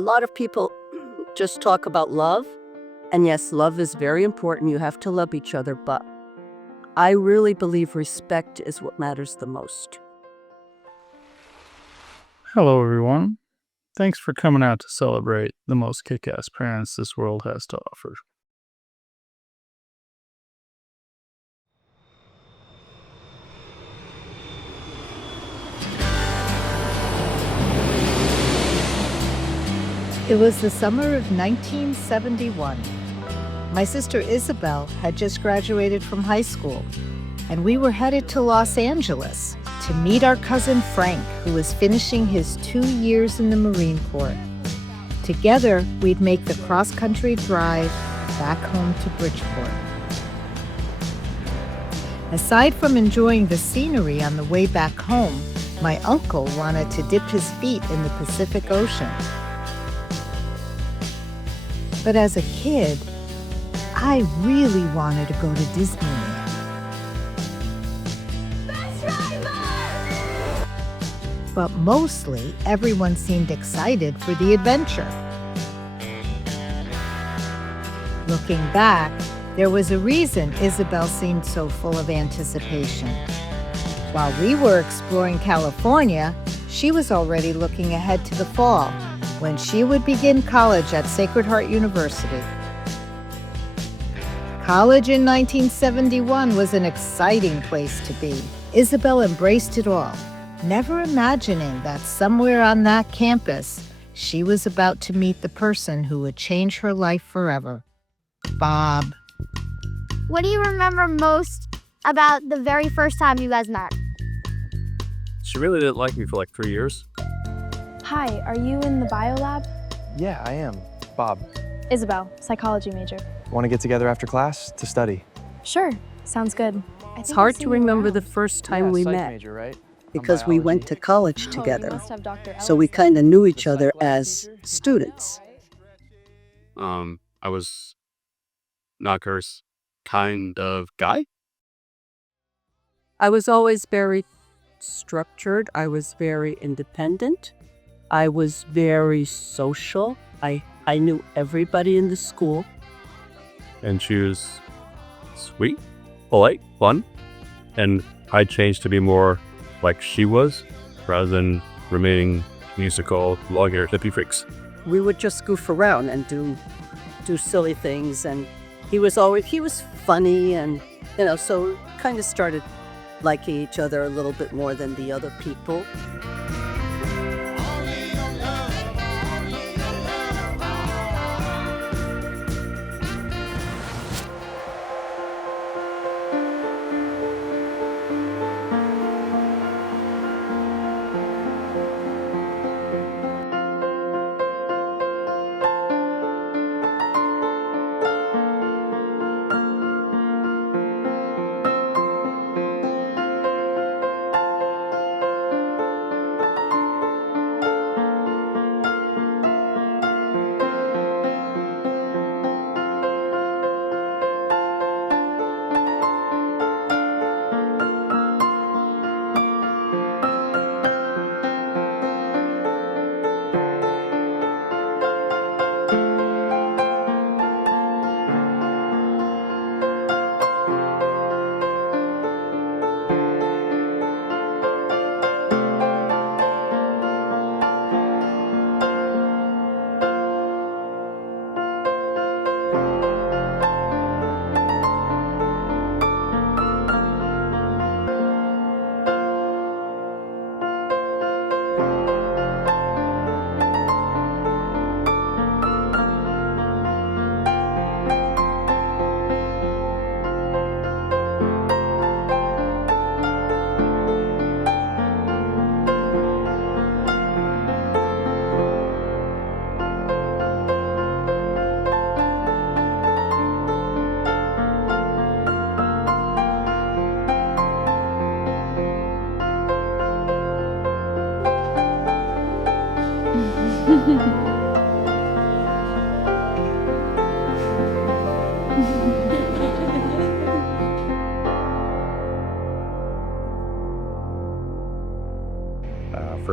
A lot of people just talk about love. And yes, love is very important. You have to love each other. But I really believe respect is what matters the most. Hello, everyone. Thanks for coming out to celebrate the most kick-ass parents this world has to offer. It was the summer of 1971. My sister Isabel had just graduated from high school, and we were headed to Los Angeles to meet our cousin Frank, who was finishing his 2 years in the Marine Corps. Together, we'd make the cross-country drive back home to Bridgeport. Aside from enjoying the scenery on the way back home, my uncle wanted to dip his feet in the Pacific Ocean. But as a kid, I really wanted to go to Disneyland. But mostly, everyone seemed excited for the adventure. Looking back, there was a reason Isabel seemed so full of anticipation. While we were exploring California, she was already looking ahead to the fall, when she would begin college at Sacred Heart University. College in 1971 was an exciting place to be. Isabel embraced it all, never imagining that somewhere on that campus, she was about to meet the person who would change her life forever, Bob. What do you remember most about the very first time you guys met? She really didn't like me for like 3 years. Hi, are you in the bio lab? Yeah, I am. Bob. Isabel, psychology major. Want to get together after class to study? Sure, sounds good. It's hard to remember the first time we psych met major, right? because we went to college You together. must have Dr. So we kind of knew each other as students. I was Knocker's kind of guy. I was always very structured. I was very independent. I was very social. I knew everybody in the school. And she was sweet, polite, fun. And I changed to be more like she was, rather than remaining musical, long-haired hippie freaks. We would just goof around and do silly things. And he was funny, and so kind of started liking each other a little bit more than the other people.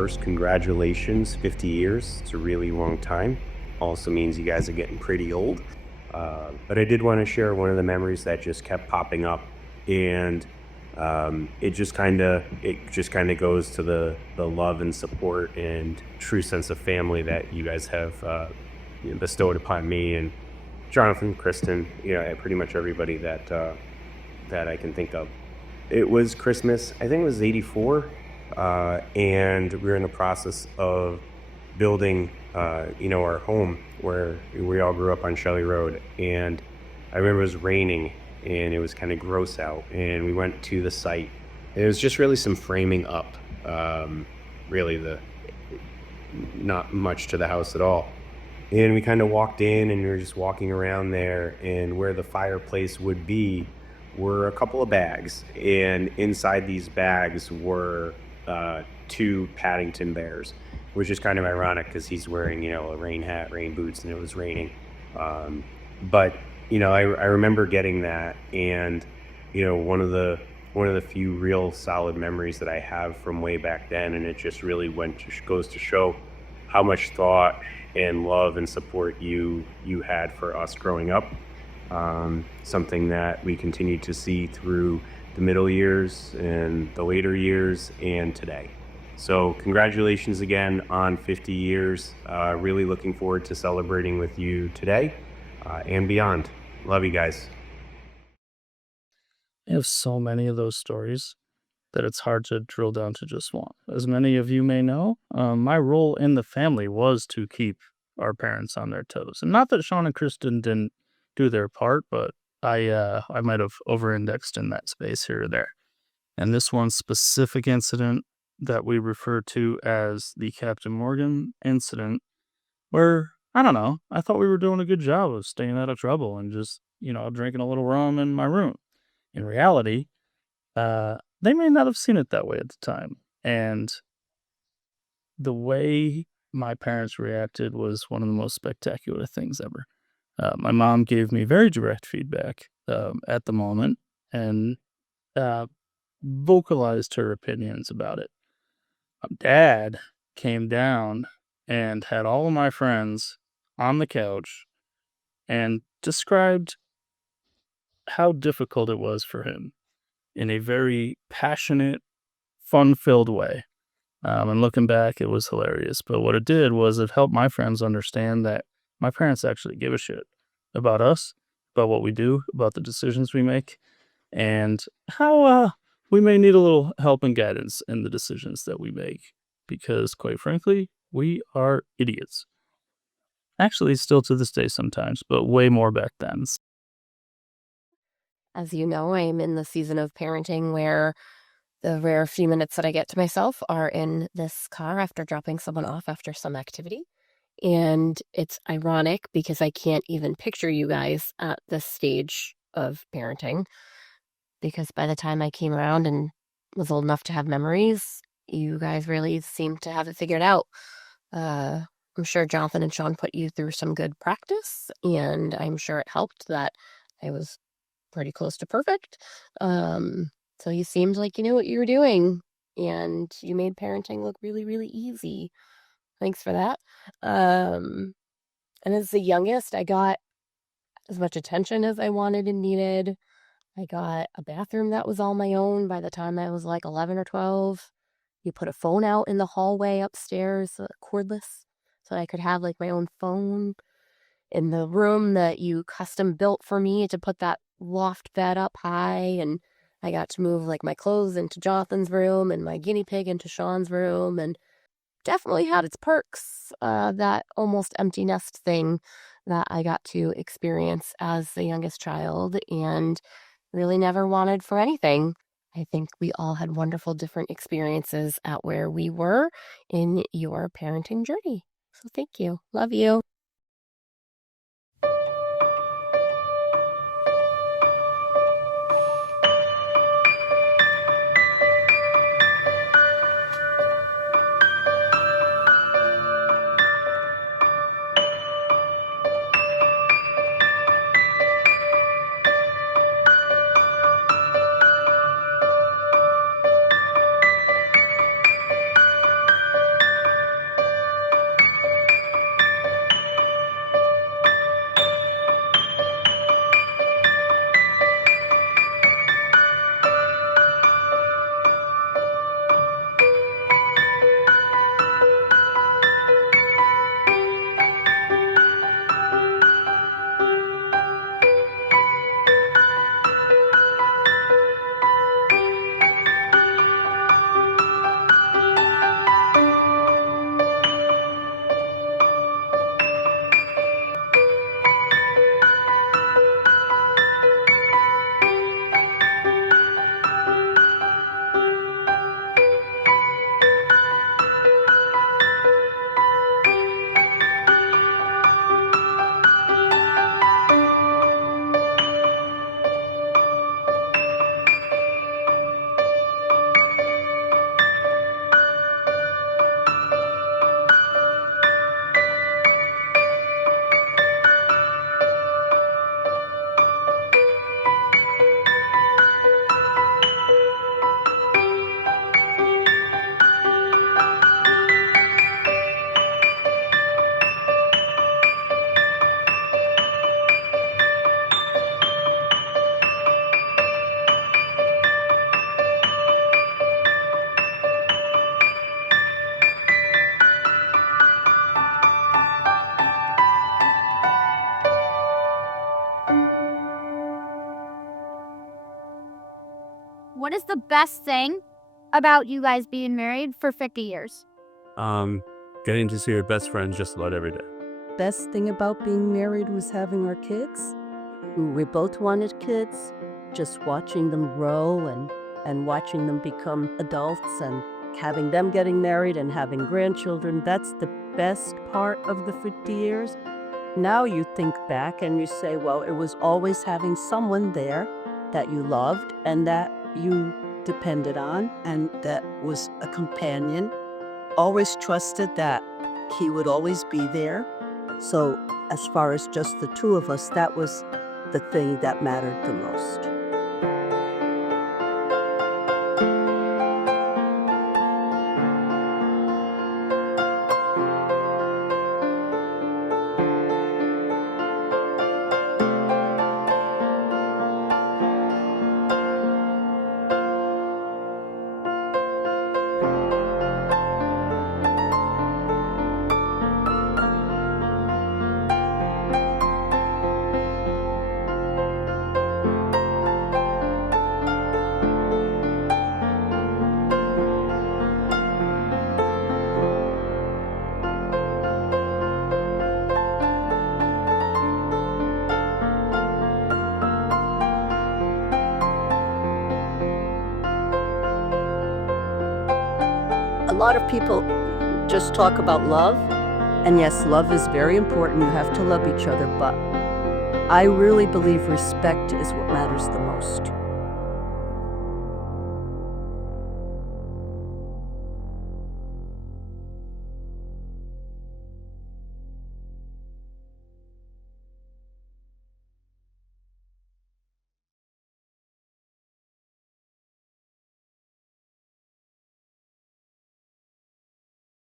first, congratulations, 50 years. It's a really long time. Also means you guys are getting pretty old. But I did want to share one of the memories that just kept popping up, and it just kind of goes to the love and support and true sense of family that you guys have bestowed upon me and Jonathan, Kristen, pretty much everybody that I can think of. It was Christmas, I think it was '84, and we were in the process of building, our home where we all grew up on Shelley Road. And I remember it was raining and it was kind of gross out, and we went to the site. And it was just really some framing up, not much to the house at all. And we kind of walked in and we were just walking around there, and where the fireplace would be were a couple of bags. And inside these bags were 2 Paddington bears, which is kind of ironic because he's wearing, a rain hat, rain boots, and it was raining. But I remember getting that, and one of the few real solid memories that I have from way back then, and it just really goes to show how much thought and love and support you had for us growing up. Something that we continue to see through the middle years and the later years and today. So congratulations again on 50 years. Really looking forward to celebrating with you today and beyond. Love you guys. I have so many of those stories that it's hard to drill down to just one. As many of you may know, my role in the family was to keep our parents on their toes. And not that Sean and Kristen didn't do their part, but I might have over-indexed in that space here or there. And this one specific incident that we refer to as the Captain Morgan incident, where, I don't know, I thought we were doing a good job of staying out of trouble and just, drinking a little rum in my room. In reality, they may not have seen it that way at the time. And the way my parents reacted was one of the most spectacular things ever. My mom gave me very direct feedback at the moment and vocalized her opinions about it. Dad came down and had all of my friends on the couch and described how difficult it was for him in a very passionate, fun-filled way. And looking back, it was hilarious. But what it did was it helped my friends understand that my parents actually give a shit about us, about what we do, about the decisions we make, and how we may need a little help and guidance in the decisions that we make. Because, quite frankly, we are idiots. Actually, still to this day sometimes, but way more back then. As you know, I'm in the season of parenting where the rare few minutes that I get to myself are in this car after dropping someone off after some activity. And it's ironic because I can't even picture you guys at this stage of parenting, because by the time I came around and was old enough to have memories, you guys really seem to have it figured out. I'm sure Jonathan and Sean put you through some good practice, and I'm sure it helped that I was pretty close to perfect. So you seemed like you knew what you were doing, and you made parenting look really, really easy. Thanks for that. And as the youngest, I got as much attention as I wanted and needed. I got a bathroom that was all my own by the time I was like 11 or 12. You put a phone out in the hallway upstairs, cordless, so I could have like my own phone. In the room that you custom built for me to put that loft bed up high, and I got to move like my clothes into Jonathan's room and my guinea pig into Sean's room, and definitely had its perks, that almost empty nest thing that I got to experience as the youngest child and really never wanted for anything. I think we all had wonderful different experiences at where we were in your parenting journey. So thank you. Love you. what is the best thing about you guys being married for 50 years? Getting to see your best friends just about every day. Best thing about being married was having our kids. We both wanted kids. Just watching them grow and watching them become adults and having them getting married and having grandchildren. That's the best part of the 50 years. Now you think back and you say, well, it was always having someone there that you loved and that you depended on and that was a companion. Always trusted that he would always be there. So as far as just the two of us, that was the thing that mattered the most. A lot of people just talk about love, and yes, love is very important. You have to love each other, but I really believe respect is what matters the most.